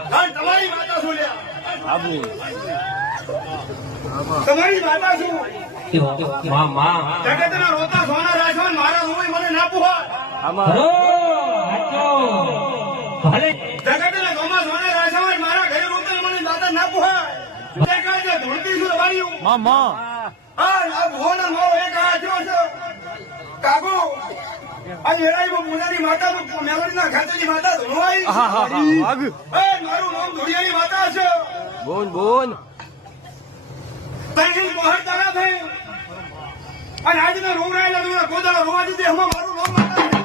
તમારી માતા શું લ્યા? આબુ તમારી માતા શું? માં જગતના રોતા સોના રાખવા મારા રોઈ મને ના પુહાય. ભલે જગતના ગોમાં સોના રાખવા મારા ઘરે રોતા મને દાદા ના પુહાય. ધૂળતી શું વાળ્યું? માં આ ભોના મારો એક હાથ જો છે કાકો આજ વેરાઈમાં પૂજાની માતા મેલડીના ખાતેની માતા ધોળવાઈ. મારું નામ ધોળિયાની માતા છે. બોન તઈ બહાર તારા થઈ અને આજના રોવરાયેલા ગોદા રોવા દીધી હમણાં મારું નામ માતા